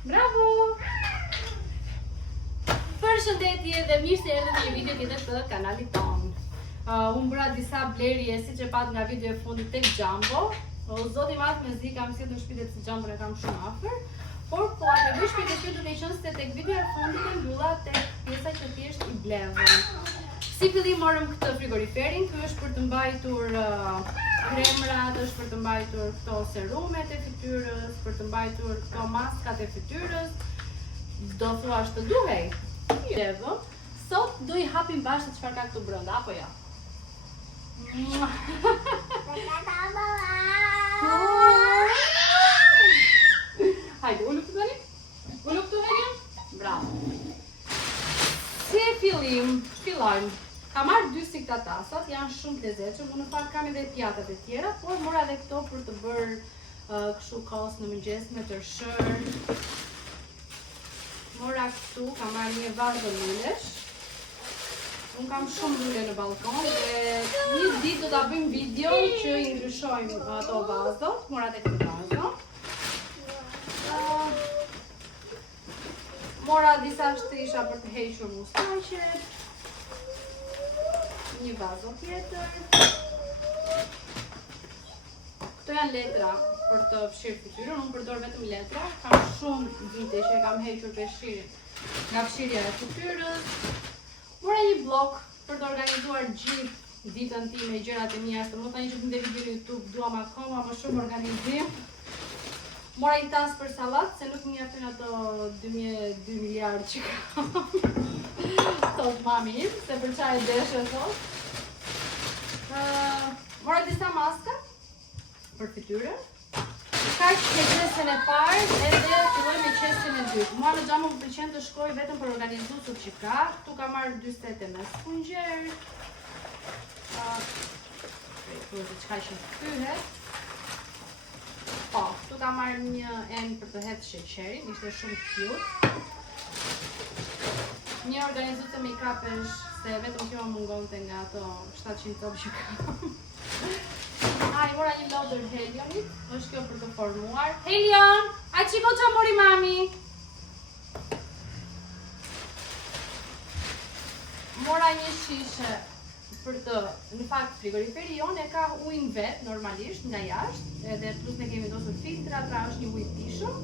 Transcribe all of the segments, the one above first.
Bravo! Përshëndetje dhe mirë se erdhët në një video tjetër të kanalit tonë. Unë bëra disa blerje siç e pat nga video e fundit tek Jumbo. Zoti madh me zi kam sjellë në shtëpi se Jumbo e kam shumë afër. Por po atë vesh për të qenë të qenë se tek video e fundit e mbylla tek pjesa që thjesht i bleva. Si fillim morëm këtë frigoriferin, ky është për të mbajtur kremrat, është për të mbajtur këto serumet e fytyrës, për të mbajtur këto maskat e fytyrës. Do thuash të duhej. Levo. Sot do i hapim bashkë çfarë ka këtu brenda, apo jo? Hajde, u luktu tani? U luktu Helion? Bravo. Si fillojmë. Kam marrë 2 si këta tasat, janë shumë të lezetshëm. Unë në fakt kam edhe pjatat e tjera, por mora edhe këto për të bërë kështu kos në mëngjes me tërshër. Mora këtu, kam marrë një vazë lullesh. Unë kam shumë lulle në balkon dhe një ditë do ta bëjmë video që i ndryshojmë ato vazët. Mora edhe këtë vazë. Mora disa shtrisha për të hequr mustaqet. Një vazo tjetër. Këto janë letra për të fshirë fytyrën, unë përdor vetëm letra. Kam shumë vite që e kam hequr nga fshirja e fytyrës. Mora një blok për të organizuar gjithë ditën time, gjërat e mia, të mos tani që të video në YouTube duam akoma më shumë organizim. Mora një tas për sallatë, se nuk më japin ato 2 miliardë që kam. Thot mami im, se për çaj e deshe thot. Mora disa maska për fytyrën. Kaq me qesën e parë, edhe filloj me qesën e dytë. Mua në Jumbo më pëlqen të shkoj vetëm për organizuesut që ka. Ktu kam marrë 2 sete me spungjer. Këtu diçka që fyhet. Po, këtu kam marrë një enë për të hedhur sheqerin, ishte shumë cute. Një organizuese make-up-esh, se vetëm kjo më mungonte nga ato 700 top që kam. I mora një lodër Helionit, është kjo për të formuar. Helion, a qiko që mori mami? Mora një shishe për të, në fakt frigoriferi jonë e ka ujnë vetë normalisht nga jashtë, edhe plus ne kemi dosur filtra, tra është një ujë tishëm.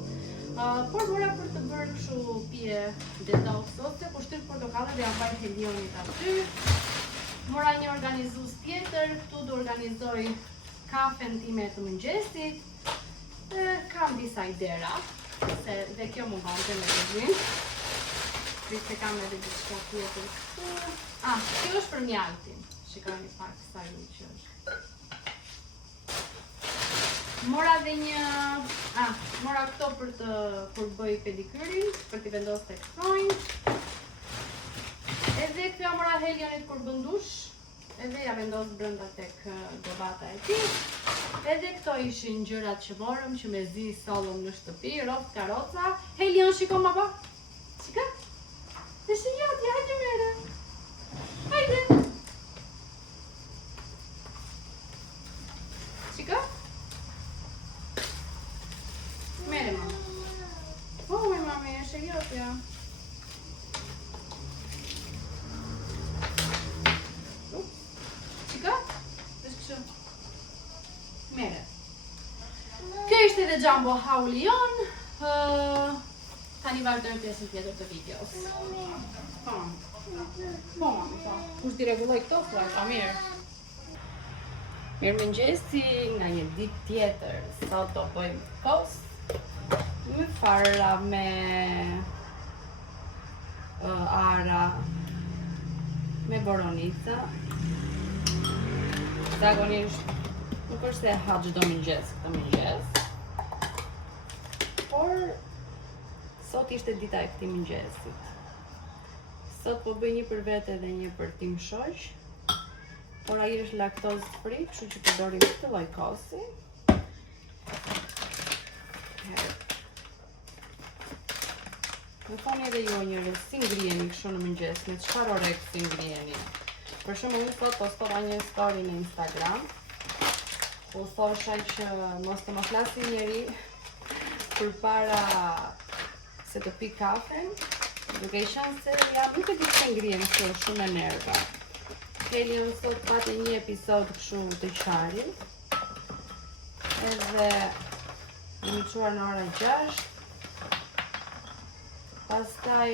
Por mora për të bërë kështu pije detox ose po shtyp portokallë dhe ja mbaj Helionit aty. Mora një organizues tjetër, këtu do organizoj kafen time të mëngjesit. Kam disa idera, se dhe kjo mungonte me gëzim. Prit se kam edhe diçka tjetër këtu. Kjo është për mjaltin. Shikoni pak sa i që është. Mora dhe një... mora këto për të kur bëj pedikyrin, për t'i vendos tek thonjt. Edhe këto mora Helionit kur bën dush, edhe ja vendos brenda tek dobata e tij. Edhe këto ishin gjërat që morëm, që me zi sollëm në shtëpi, roft karroca. Helion, shiko ma ba. Shika? Dhe shijati, hajde mere. Hajde. Shika? Mere mama. Oj mami, e shijatja. Shika? Dhe shkëshu. Mere. Kjo ishte edhe Jumbo hauli jon. Tani vazhdojmë pjesën tjetër të videos. Po, mami, po. Kush t'i rregulloj këto, thuaj, pa mirë. Mirëmëngjesi nga një ditë tjetër. Sot do bëjmë post. Me fara, me ara, me boronica. Zakonisht nuk është se ha çdo mëngjes këtë mëngjes. Por sot ishte dita e këtij mëngjesit. Sot po bëj një për vete dhe një për tim shoq. Por ai është laktoz free, kështu që përdorim këtë lloj kosi. Më thoni edhe ju njërës, si ngriheni kështu në mëngjes, me çfarë ore si ngriheni? Për shembull, unë sot postova një story në Instagram, ku thosha që mos të më flasin njeri përpara se të pi kafen, duke qenë se nuk e di pse ngrihen kështu shumë enerva. Helion sot pati një episod kështu të qarit, edhe jemi çuar në ora 6, pastaj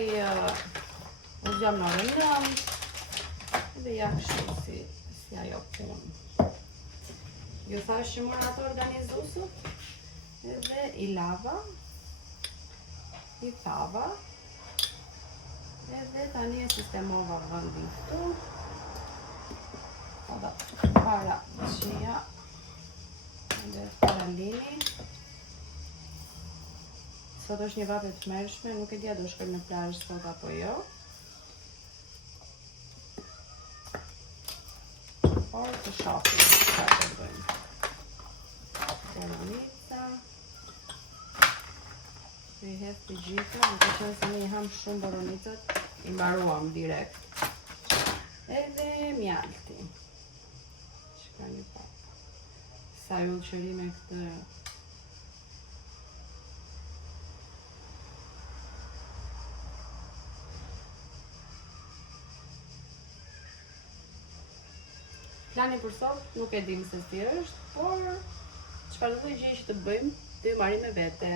u zgjam në orën 9, dhe ja kështu si ajo punë. Ju thash që mora ato organizusut, edhe i lava, i thava, edhe tani e sistemova vëndin këtu. Oda para qia, edhe para lini. Sot është një vape të mërshme, nuk e dja do shkoj në plazh sot apo jo. Por të shohim çfarë të bëjmë. Boronica. I hedh të gjitha, duke qenë se ne i ham shumë boronicat, i mbaruam direkt. Edhe mjalti. Shka një pa. Sa ju qëri me këtë. Plani për sot nuk e dim se si është, por çfarë do të gjej që të bëjmë, të ju marrim me vete.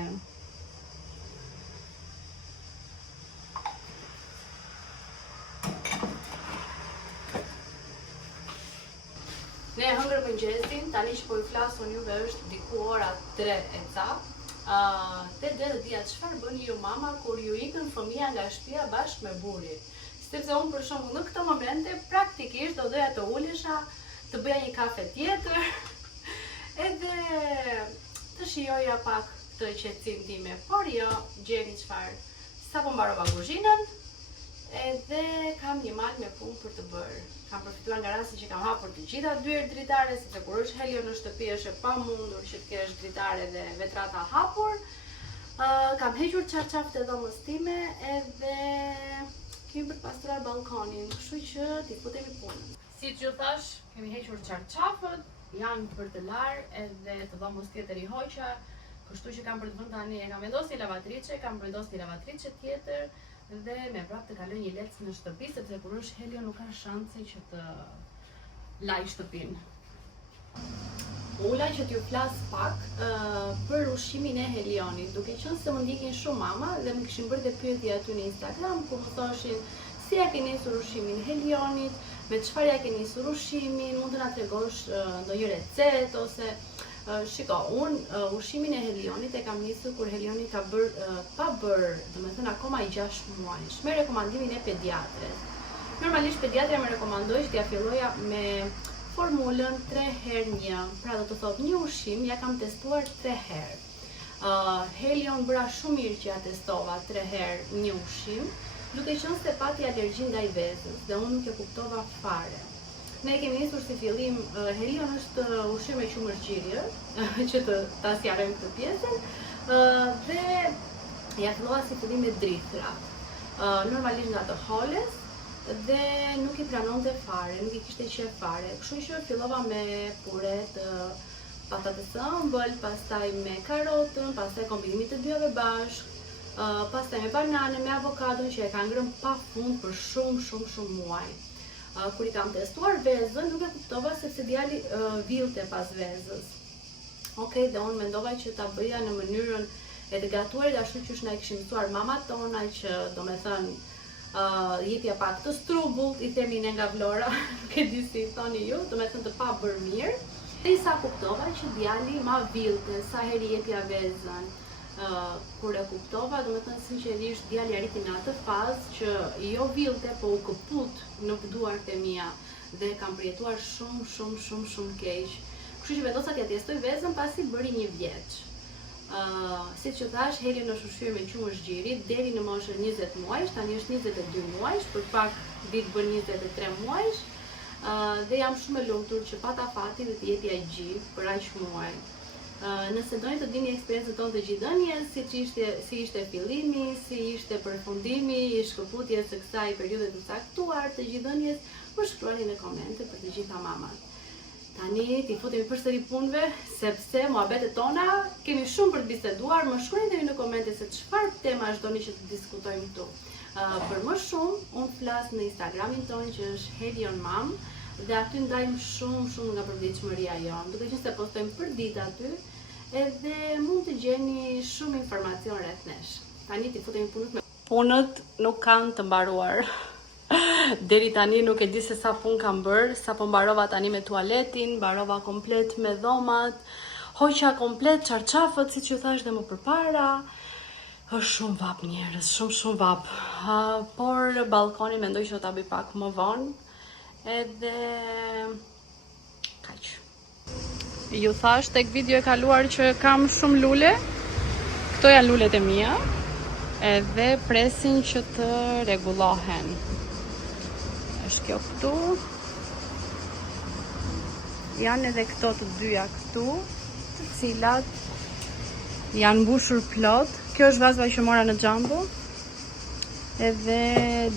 Ne e hëngër mëngjesin, tani që po i flasun juve është diku ora 3 e ca. Te dhe dhja çfarë bëni ju mama kur ju ikën fëmia nga shtëpia bashkë me burrin. Sepse unë për shembull në këto momente praktikisht do doja të ulesha, të bëja një kafe tjetër, edhe të shijoja pak të qetësinë time, por jo, gjeni çfarë. Sapo mbarova kuzhinën, edhe kam një mal me punë për të bërë. Kam përfituar nga rasti që kam hapur të gjitha dyert dritare, sepse kur është Helio në shtëpi është e pamundur që të kesh dritare dhe vetrata hapur. Kam hequr çarçafët e dhomës time, edhe kemi për pastruar balkonin, kështu që t'i futemi punën. Si që thash, kemi hequr çarçafët, janë për të larë edhe të dhomës tjetër i hoqa, kështu që kam për të vënë tani, e kam vendosur një lavatriçe, kam vendosur një lavatriçe tjetër dhe me prap të kaloj një lec në shtëpi, sepse kur është Helio nuk ka shanse që të laj shtëpinë. Ula që t'ju flas pak për ushqimin e Helionit, duke qenë se më ndjekin shumë mama dhe më kishin bërë dhe pyetje aty në Instagram, ku më thoshin si ja ke nisur ushqimin Helionit, me çfarë ja ke nisur ushqimin, mund të na tregosh ndonjë recetë ose shiko, unë ushqimin e Helionit e kam nisur kur Helioni ka pa bërë, domethënë akoma i 6 muajsh, me rekomandimin e pediatres. Normalisht pediatra më rekomandoi që t'ja filloja me formulën 3x1, pra do të thotë një ushqim ja kam testuar 3 herë. Helion bëra shumë mirë që ja testova 3 herë një ushqim, duke qenë se pati alergji ndaj vezës dhe unë nuk e kuptova fare. Ne kemi nisur si fillim, Helion është ushqim me qumëshgjirje, që ta sqarojmë këtë pjesën, dhe ja fillova si fillim me drithra. Normalisht nga të holes, dhe nuk i pranonte fare, nuk i kishte qef fare. Kështu që fillova me pure të patates së ëmbël, pastaj me karotën, pastaj kombinimi të dyave bashkë, pastaj me banane, me avokadon që e ka ngrënë pafund për shumë muaj. Kur i kam testuar vezën, nuk e kuptova sepse djali vilte pas vezës. Okej, dhe unë mendova që ta bëja në mënyrën e të gatuarit ashtu që na i kishin mësuar mamat tona, që domethënë jepja pak të strubullt, i themi ne nga Vlora, nuk e di si i thoni ju, domethënë të pa bërë mirë. Dhe sa kuptova që djali ma vilte sa herë jepja vezën. Kur e kuptova, domethënë sinqerisht djali arriti në atë fazë që jo vilte, po u këput në duart e mia dhe kam përjetuar shumë keq. Kështu që vendosa t'ja testoj vezën pasi bëri 1 vjeç. Siç që thash, Helio është ushqyer me qumëshgjiri deri në moshën 20 muajsh, tani është 22 muajsh, për pak ditë bën 23 muajsh, dhe jam shumë e lumtur që pata fatin dhe t'jepja gjë për aq muaj. Nëse doni të dini eksperiencën tonë të gjithëdhënies, si ishte fillimi, si ishte përfundimi i shkëputjes së kësaj periudhe të caktuar të gjithëdhënies, më shkruani në komente për të gjitha mamat. Tani t'i futemi përsëri punëve, sepse muhabetet tona kemi shumë për të biseduar. Më shkruajeni në komente se çfarë temash doni që të diskutojmë këtu. Për më shumë, unë flas në Instagramin tonë që është Helion Mam dhe aty ndajmë shumë nga përditshmëria jonë. Duke qenë se postojmë për ditë aty, edhe mund të gjeni shumë informacion rreth nesh. Tani t'i futemi punët nuk kanë të mbaruar. Deri tani nuk e di se sa pun kam bërë, sa po mbarova tani me tualetin, mbarova komplet me dhomat, hoqa komplet çarçafët, siç ju thash dhe më përpara. Është shumë vap njerëz, shumë vap. Por balkonin mendoj që do ta bëj pak më vonë. Edhe kaq. Ju thash tek video e kaluar që kam shumë lule. Këto janë lulet e mia. Edhe presin që të rregullohen. Është kjo këtu. Janë edhe këto të dyja këtu, të cilat janë mbushur plot. Kjo është vazhva që mora në xhambu. Edhe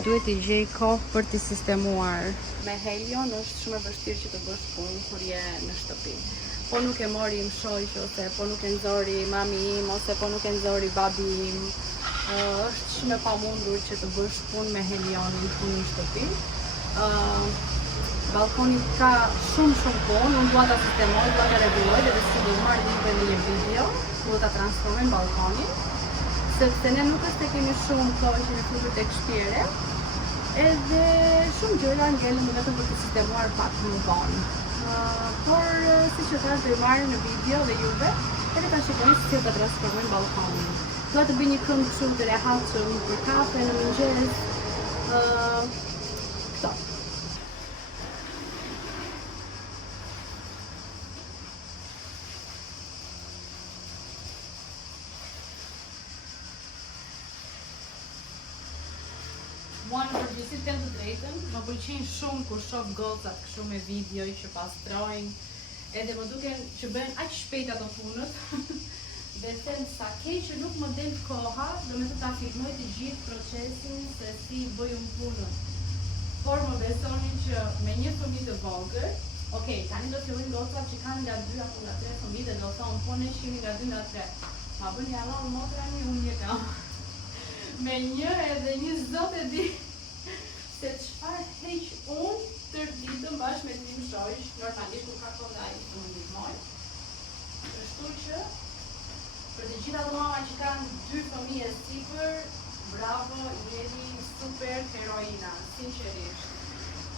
duhet i gjej kohë për t'i sistemuar. Me Helion është shumë e vështirë që të bësh punë kur je në shtëpi. Po nuk e mori im shoq, ose po nuk e nxori mami im, ose po nuk e nxori babi im. Është shumë e pamundur që të bësh punë me Helionin punë në shtëpi. Balkoni ka shumë punë, unë dua ta sistemoj, dua ta rregulloj dhe si do marr dhe në një video, do ta transformoj në balkonin, sepse ne nuk është të kemi shumë kohë që ne futur tek shtëpia, edhe shumë gjëra ngelen vetëm për të sistemuar pak më vonë. Por siç e thash, do i marr në video dhe juve, edhe ta shikoni si ta transformoj në balkonin. Dua të bëj një këmbë shumë të rehatshëm për kafe në mëngjes. Këto. Mua në përgjithësi të drejtën, më pëlqejnë shumë kur shoh gocat kështu me video që pastrojnë, edhe më duken që bëhen aq shpejt ato punët. Dhe them sa keq që nuk më del koha, domethënë ta filmoj të gjithë procesin se si bëj unë punën. Por më besoni që me një fëmijë të vogël, tani do të fillojnë gocat që kanë nga 2 apo nga 3 fëmijë dhe do thonë po ne shihemi nga 2 nga 3. Ma bëni Allah motra një unë kam. Me një edhe një zot e di se çfarë heq unë tërë ditën bashkë me tim shoq, normalisht kur ka kohë ai të më ndihmoj. Kështu që për të gjitha ato mama që kanë 2 fëmijë sipër, bravo, jeni super heroina, sinqerisht.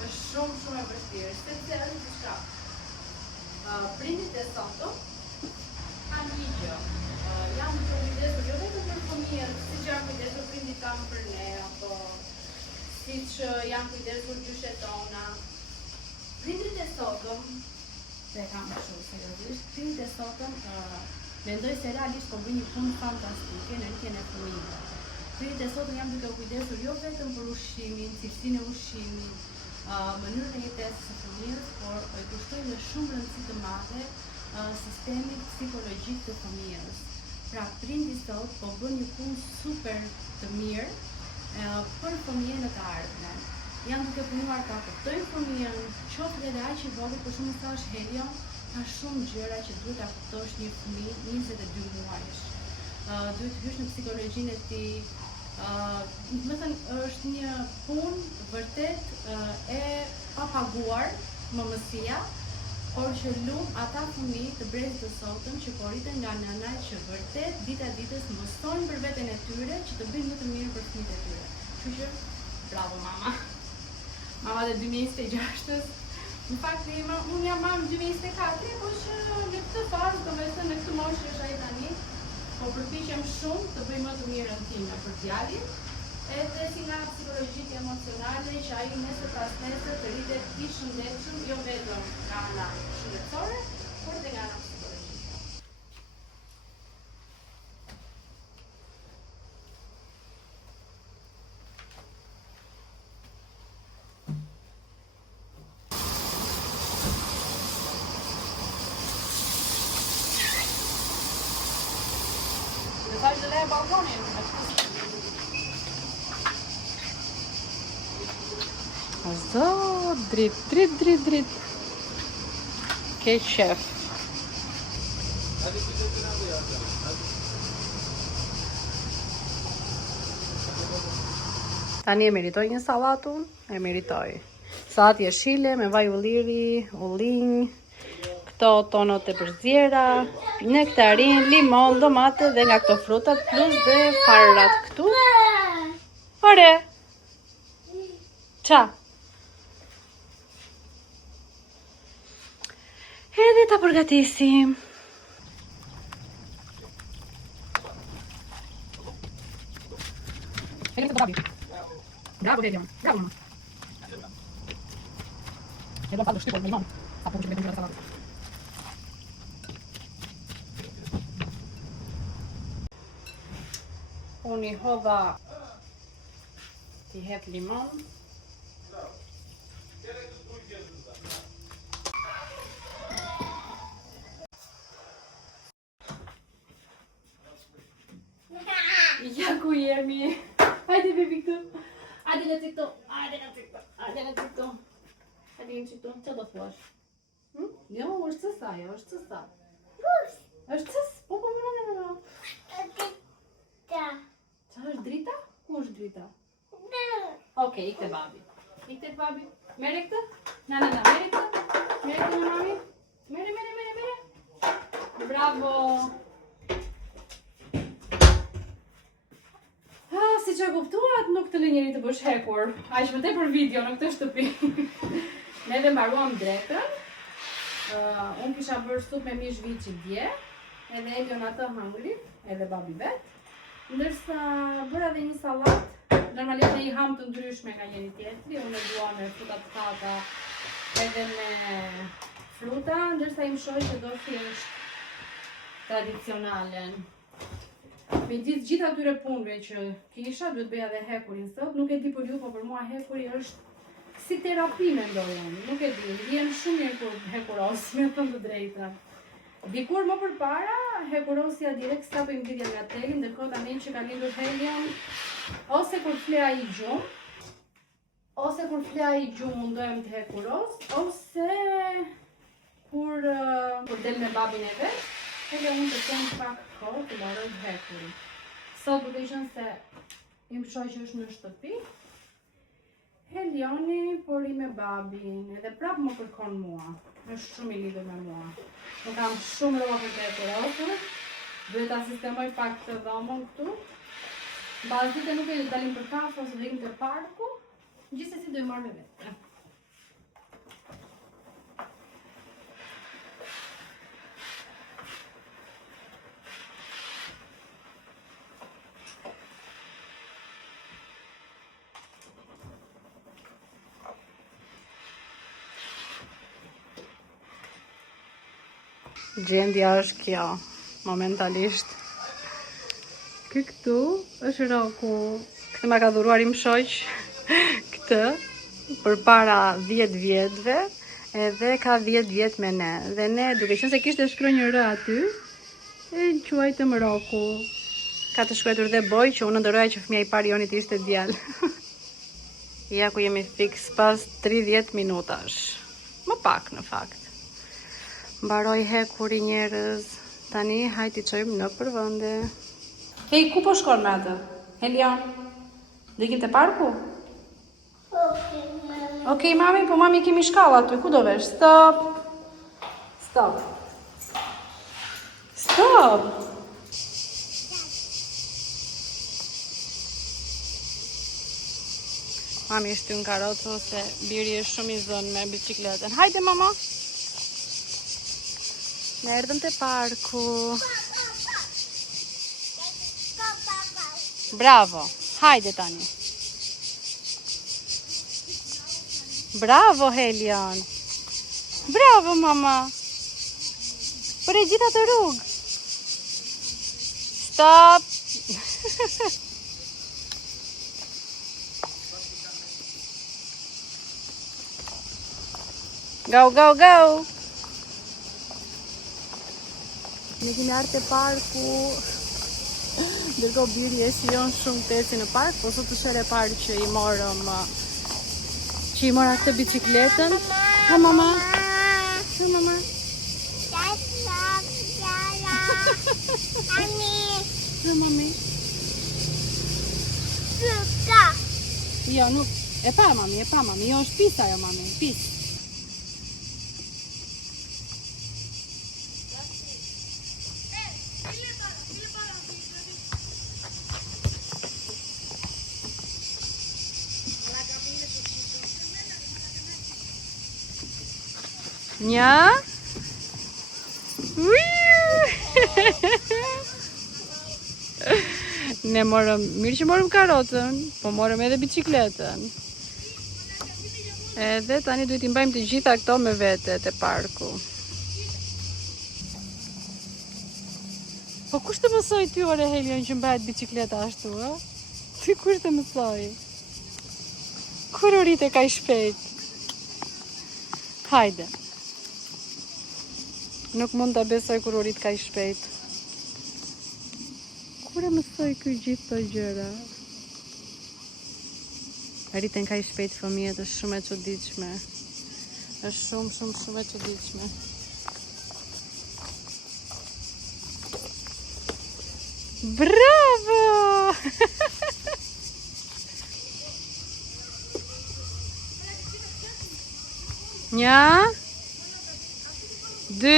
Është shumë e vështirë, sepse është diçka. Prindit e sotëm kanë një gjë. Janë të kujdesur jo vetëm për fëmijët, siç janë kujdesur prindit tanë për ne, apo siç janë kujdesur gjyshet tona. Prindrit e sotëm, se kam shumë seriozisht, prindrit e sotëm mendoj se realisht po bëjnë një punë fantastike në rritjen e fëmijëve. Prindrit e sotëm janë duke u kujdesur jo vetëm për ushqimin, cilësinë e ushqimit, mënyrën e jetesës së fëmijës, por i kushtojnë dhe shumë rëndësi të madhe sistemit psikologjik të fëmijës. Pra, prindi sot po bën një punë super të mirë për fëmijën e të ardhmen. Janë duke punuar ta kuptojnë fëmijën, qoftë edhe aq i vogël, për shembull thash Helion, ka shumë gjëra që duhet ta kuptosh një fëmijë 22 muajsh. Duhet të hysh në psikologjinë e tij. Do të thënë është një punë vërtet e papaguar, mëmësia, por që lum ata fëmijë të brezit të sotëm që po rriten nga nëna që vërtet dita ditës mësojnë për veten e tyre që të bëjnë më të mirë për fëmijët e tyre. Kështu që bravo mama. Mama dhe 2026-ës. Në fakt unë jam mamë 2024, po që në këtë fazë, domethënë në këtë moshë që është ai tani, po përpiqem shumë të bëj më të mirën time për djalin, edhe si nga psikologjik emocionale që ai nesër pas nesër të rritet i shëndetshëm, jo vetëm nga ana shëndetësore, por edhe nga ana psikologjike. Dhe thash dhe e balkonin, Zo, drit. Keq shef. Tani e meritoj një salatun, e meritoj. Salat jeshile me vaj ulliri, ullinj, këto tonot e përzjera, nektarin, limon, domate dhe nga këto frutat plus dhe farrat këtu. Ore! Qa? Edhe ta përgatisim. Bravo, Helion. Bravo, mama. Helion, fallo shtypon me limon. Sa po që me të salatë. Unë I hodha t'i het limon. Ja ku jemi. Hajde bebi këtu. Hajde në këtu. Hajde në këtu. Hajde në këtu. Hajde në këtu. Që do thuash? Jo, është cësa jo, është cësa. është cës? Po, më. Qa është drita? Ku është drita? Okej, ikte babi. Ikte babi. Mere këtë? Na, mere këtë? Mere këtë në mami? Mere. Bravo. Si që kuptuat, nuk të lë njëri të bësh hekur. Aq më tepër video në këtë shtëpi. Neve mbaruam drekën. Unë kisha bërë sup me mish viçi dje. Edhe Helion atë hëngri, edhe babi vet. Ndërsa bëra dhe një sallat. Normalisht ne I ham të ndryshme nga njëri tjetri. Unë e dua me fruta të thata edhe me fruta. Ndërsa im shoh që do thjesht tradicionalen. Me gjithë atyre punëve që kisha, duhet bëja dhe hekurin sot. Nuk e di për ju, po për mua hekuri është si terapi me ndojen. Nuk e di, vjen shumë mirë kur hekuros, me thënë të drejtën. Dikur më përpara, hekurosja direkt s'ka për ngritja nga teli, ndërkohë tani që ka lindur Helion, ose kur flea I gjumë, mundohem të hekuros, ose kur del me babin e vet. Helion mund të kemë pak kohë të mbaroj hekurin. Sot duke qenë se im shoqë është në shtëpi, Helioni por I me babin, edhe prap më kërkon mua. Është shumë I lidhur me mua. Nuk kam shumë rroba për të hekurosur. Duhet ta sistemoj pak të dhomën këtu. Mbas dite nuk e dalim për kafe ose do ikim te parku. Gjithsesi do I marr me vete. Gjendja është kjo, momentalisht. Këtu është Roku, këtë ma ka dhuruar im shoq, këtë, për para 10 vjetëve, edhe ka 10 vjetë me ne. Dhe ne, duke qenë se kishte shkruar një R aty, e quajtëm Roku. Ka të shkruar dhe Boj, që unë ndëroja që fëmia I parë Jonit ishte djalë. Ja ku jemi fix pas 30 minutash. Më pak në fakt. Mbaroj hekuri njerëz. Tani hajti çojmë në përvende. Hej, ku po shkon me atë? Helion, do ikim te parku? Okej, mami, po mami kemi shkallë aty. Ku do vesh? Stop. Mami shtyn karrocën se biri është shumë I zënë me bicikletën. Hajde mama. Ne erdhëm te parku. Bravo. Hajde tani. Bravo Helion. Bravo mama. Për e gjitha të rrugë. Stop. Go. Ne kemi ardhur te parku. Ndërkohë biri e shijon shumë të eci në park, po sot është e parë që I mora këtë bicikletën. Ha mama. Në mami. Jo, nuk. E pa mami. Jo, është pis ajo mami, pis. Nja? Ne morëm, mirë që morëm karotën, po morëm edhe bicikletën. Edhe tani duhet I mbajmë të gjitha këto me vete te parku. Po kush të mësoj ty ore Helion që mbahet bicikleta ashtu, ë? Ty kush të mësoj? Kur u rite kaq shpejt? Hajde. Nuk mund ta besoj kur u rit kaq shpejt. Kur e mësoj ky gjithë këto gjëra? Rriten kaq shpejt fëmijët, është shumë e çuditshme. Është shumë e çuditshme. Bravo! Nja? 2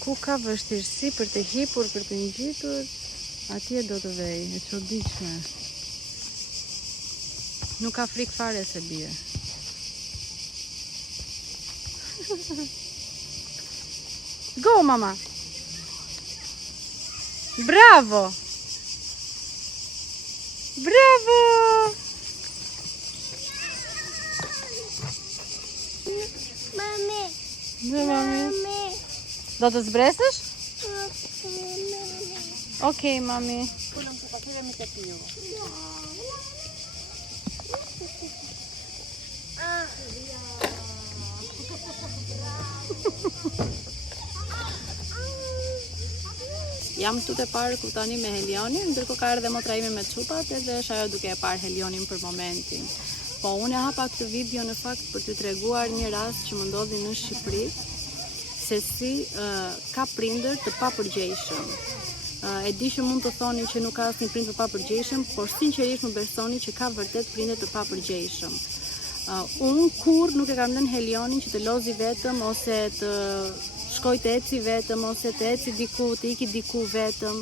Ku ka vështirësi për të hipur, për të ngjitur, atje do të vej, e çuditshme. Nuk ka frikë fare se bie. Go mama. Bravo. Bravo. Mami. Dhe mami. Do të zbresësh? Okej, mami. Pulëm të pakire me të piu. Jam këtu te parku tani me Helionin, ndërkohë ka ardhe motra ime me çupat edhe është ajo duke e parë Helionin për momentin. Po unë e hapa këtë video në fakt për t'ju treguar një rast që më ndodhi në Shqipëri, se si ka prindër të papërgjegjshëm. E di që mund të thoni që nuk ka asnjë prind të papërgjegjshëm, por sinqerisht më besoni që ka vërtet prindër të papërgjegjshëm. Unë kur nuk e kam lënë Helionin që të lozi vetëm ose të shkoj të eci vetëm ose të eci diku, të iki diku vetëm.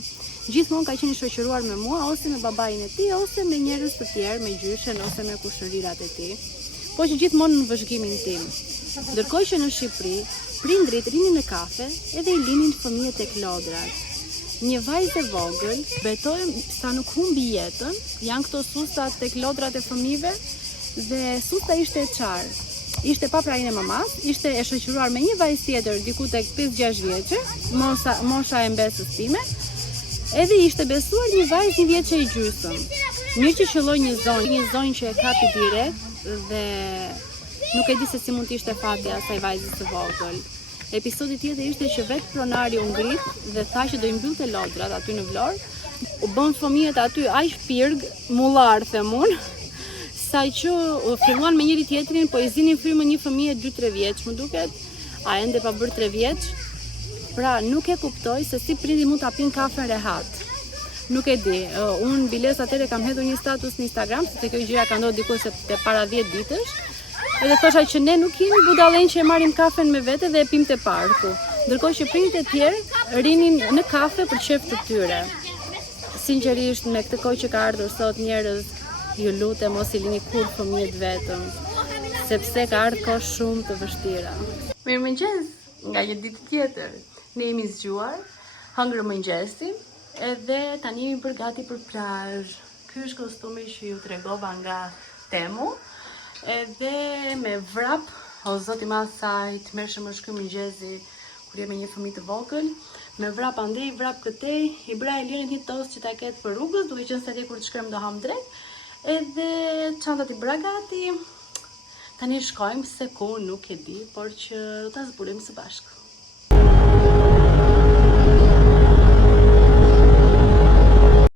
Gjithmonë ka qenë I shoqëruar me mua ose me babain e tij ose me njerëz të tjerë, me gjyshen ose me kushërirat e tij. Po që gjithmonë në vëzhgimin tim. Ndërkohë që në Shqipëri, prindrit rinin në kafe edhe I linin fëmijët tek lodrat. Një vajzë e vogël, betohem sa nuk humbi jetën, janë këto sustat tek lodrat e fëmijëve dhe susta ishte e qarë. Ishte pa prajin e mamas, ishte e shoqëruar me një vajzë tjetër diku tek 5-6 vjeçe, mosha e mbesës time, edhe ishte besuar një vajzë 1 vjeçe I gjysmë. Mirë që qëlloi një zonë që e kapi direkt dhe nuk e di se si mund të ishte fati asaj vajzës së vogël. Episodi tjetër ishte që vetë pronari u ngrit dhe tha që do I mbyllte lodrat aty në Vlorë. U bën fëmijët aty aq pirg, mullar them unë, sa që filluan me njëri tjetrin, po I zinin frymën një fëmijë 2-3 vjeç, më duket, a ende pa bërë 3 vjeç. Pra nuk e kuptoj se si prindi mund ta pinë kafen rehat. Nuk e di. Unë biles atëre kam hedhur një status në Instagram, sepse kjo gjëja ka ndodhur diku se te para 10 ditësh. Edhe thosha që ne nuk jemi budallën që e marrim kafen me vete dhe e pim te parku. Ndërkohë që prindët e tjerë rinin në kafe për çeft të tyre. Sinqerisht me këtë kohë që ka ardhur sot njerëz, ju lutem mos I lini kur fëmijët vetëm, sepse ka ardhur kohë shumë të vështira. Mirëmëngjes nga një ditë tjetër. Ne jemi zgjuar, hëngrë mëngjesin, edhe tani jemi përgati për plazh. Ky është kostumi që ju tregova nga Temu, edhe me vrap, o zoti i madh sa I tmerrshëm është ky mëngjesi kur jemi një fëmijë të vogël. Me vrap andej, vrap këtej, I bra Elionit një tost që ta ketë për rrugës, duke qenë se atje kur të shkrem do ham drejt. Edhe çantat I bra gati. Tani shkojmë se ku nuk e di, por që do ta zbulojmë së bashku.